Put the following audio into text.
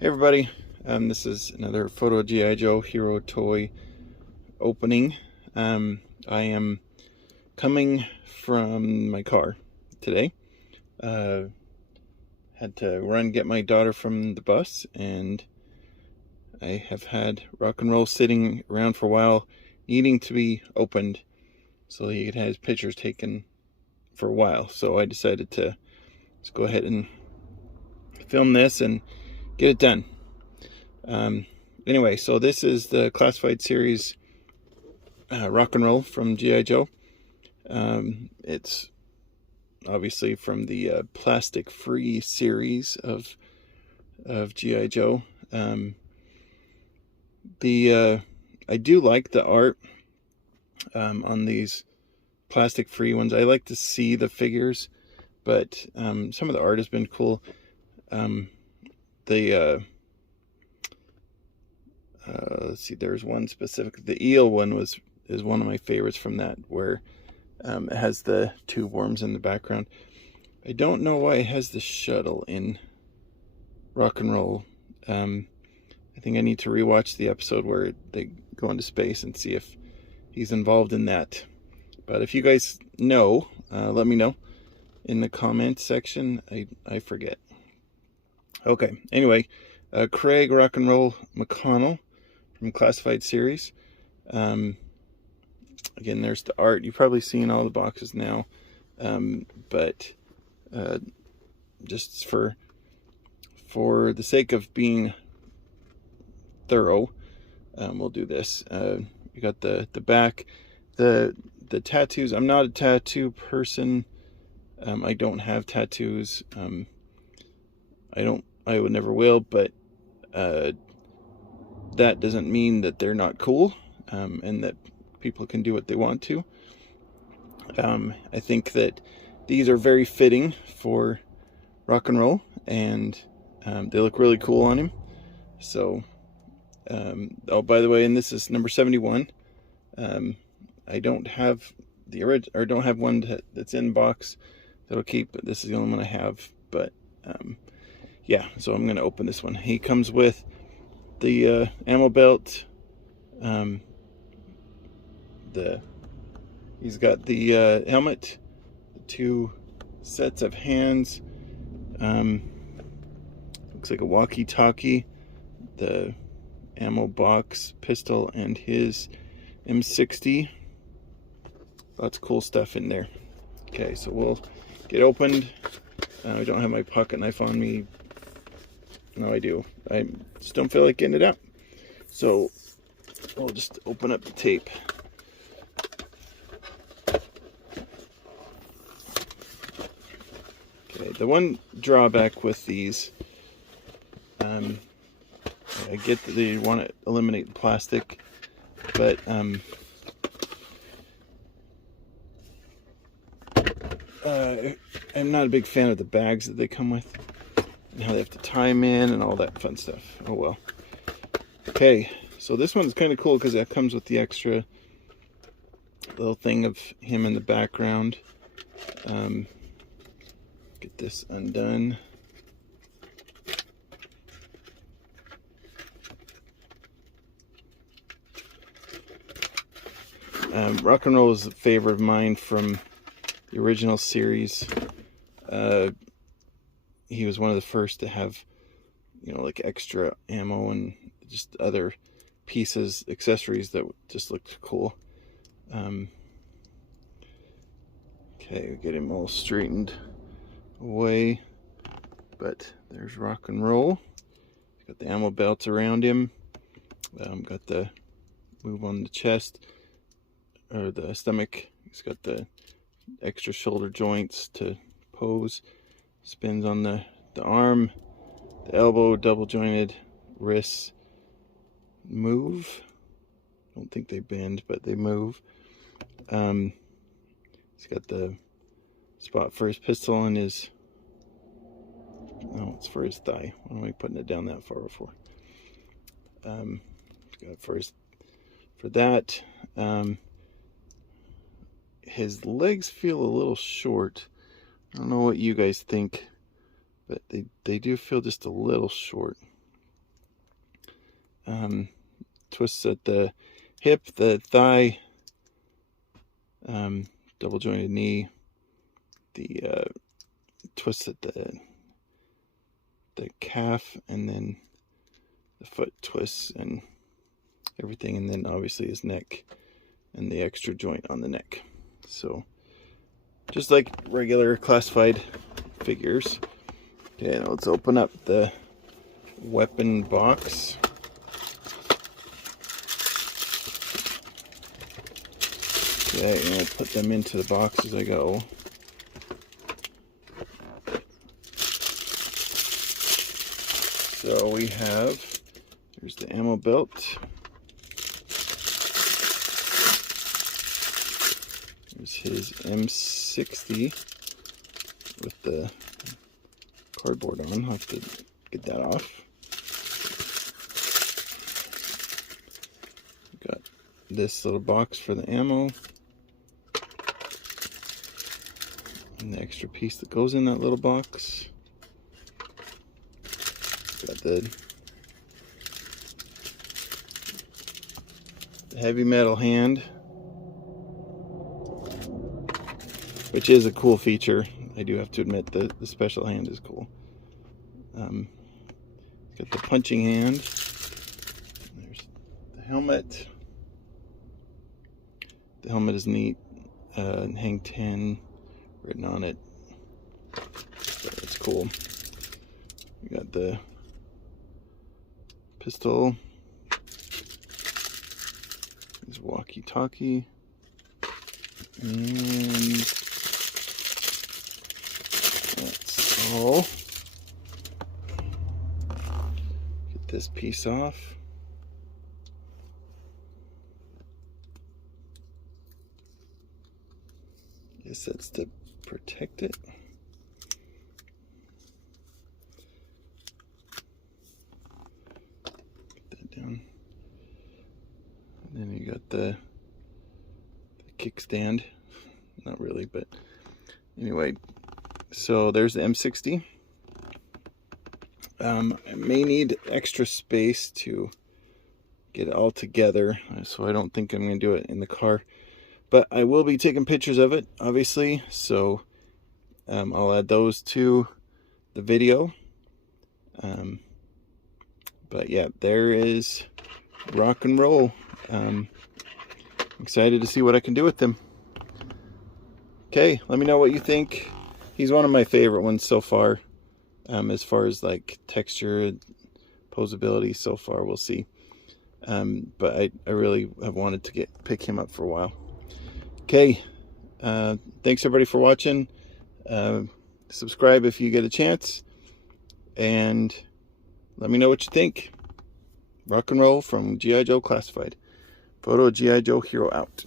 Hey everybody, this is another Photogijoehero toy opening. I am coming from my car today. Had to run get my daughter from the bus, and I have had Rock and Roll sitting around for a while, needing to be opened so he could have his pictures taken for a while. So I decided to just go ahead and film this and get it done. Anyway, so this is the classified series Rock and Roll from G.I. Joe. It's obviously from the plastic-free series of G.I. Joe. I do like the art on these plastic-free ones. I like to see the figures, but some of the art has been cool. Let's see, there's one specific, the eel one is one of my favorites from that, where it has the two worms in the background. I don't know why it has the shuttle in Rock and Roll. I think I need to rewatch the episode where they go into space and see if he's involved in that. But if you guys know, let me know in the comment section. I forget. Okay, anyway, Craig Rock and Roll McConnell from Classified Series. Again, there's the art. You've probably seen all the boxes now, but just for the sake of being thorough, we'll do this. You got the back, the tattoos. I'm not a tattoo person. I don't have tattoos. I would never will, but that doesn't mean that they're not cool, and that people can do what they want to. I think that these are very fitting for Rock and Roll, and they look really cool on him. So, oh, by the way, and this is number 71. I don't have the original, or don't have one that's in box that'll keep, but this is the only one I have. But yeah, so I'm gonna open this one. He comes with the ammo belt. He's got the helmet, the two sets of hands. Looks like a walkie-talkie, the ammo box, pistol, and his M60. Lots of cool stuff in there. Okay, so we'll get opened. I don't have my pocket knife on me. No, I do. I just don't feel like getting it out. So we'll just open up the tape. Okay, the one drawback with these, I get that they want to eliminate the plastic, but I'm not a big fan of the bags that they come with, and how they have to tie them in and all that fun stuff. Oh well. Okay, so this one's kind of cool because it comes with the extra little thing of him in the background. Get this undone. Rock and Roll is a favorite of mine from the original series. He was one of the first to have, like extra ammo and just other pieces, accessories that just looked cool. Okay, we get him all straightened away, but there's Rock and Roll. Got the ammo belts around him. Got the move on the chest, or the stomach. He's got the extra shoulder joints to pose. Spins on the arm, the elbow, double jointed wrists move. Don't think they bend, but they move. He's got the spot for his pistol on his, no, it's for his thigh. Why am I putting it down that far before? Got for that. His legs feel a little short. I don't know what you guys think, but they do feel just a little short. twists at the hip, the thigh, double jointed knee, the twists at the calf, and then the foot twists and everything, and then obviously his neck and the extra joint on the neck. So just like regular classified figures. Okay, now let's open up the weapon box. Okay, I'm going to put them into the box as I go. So we have, here's the ammo belt. There's his M60 with the cardboard on. I'll have to get that off. Got this little box for the ammo. And the extra piece that goes in that little box. Got the heavy metal hand, which is a cool feature. I do have to admit that the special hand is cool. Got the punching hand. There's the helmet. The helmet is neat. Hang 10 written on it. So it's cool. We got the pistol. His walkie-talkie. And that's all. Get this piece off. Guess that's to protect it. Put that down. And then you got the kickstand. Not really, but anyway. So there's the M60. I may need extra space to get it all together, so I don't think I'm going to do it in the car. But I will be taking pictures of it, obviously, so I'll add those to the video. But yeah, there is rock and roll. I'm excited to see what I can do with them. Okay, let me know what you think. He's one of my favorite ones so far. As far as like texture, posability so far, we'll see. But I really have wanted to pick him up for a while. Okay, thanks everybody for watching. Subscribe if you get a chance, and let me know what you think. Rock and roll from G.I. Joe Classified. Photogijoehero out.